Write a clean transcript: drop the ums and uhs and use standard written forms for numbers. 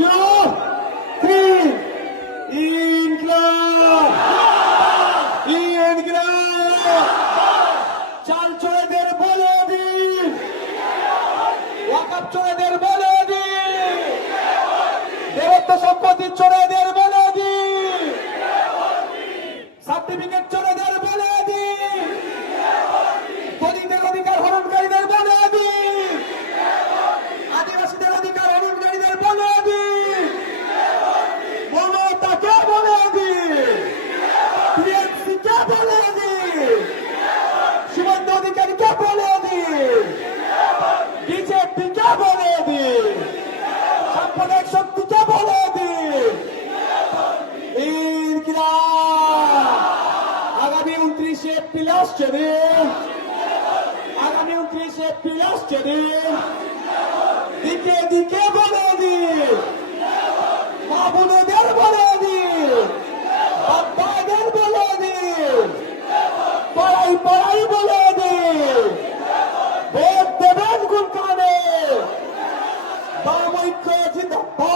3. ইনকিলাব, ইনকিলাব। চাল চোরেদের বলে দিন, ওয়াকফ চোরেদের বলে দিন, দেবত্ব সম্পত্তি চোরেদের বলে দিন, সার্টিফিকেট চোরেদের বলে দিন, দলিতের অধিকার হরণকারীদের বলে দিন, আদিবাসীদের অধিকার হরণকারীদের বলে দিন, মমতাকে বলে দিন, টিএমসিকে বলে দিন, শুভেন্দু অধিকারীকে বলে দিন, বিজেপিকে বলে দিন, সাম্প্রদায়িক শক্তিকে বলে দিন। ইনকিলাব। আগামী 29 এপ্রিল আসছে দিন, আগামী 29 এপ্রিল আসছে দিন, দিকে দিকে বলে দিন, মা বোনেদের বলে দিন, বাবাদের বলে দিন, পাড়াই পাড়াই বলে দিন, ভোট দেবেন কোনখানে? বাম ঐক্য জিন্দাবাদ।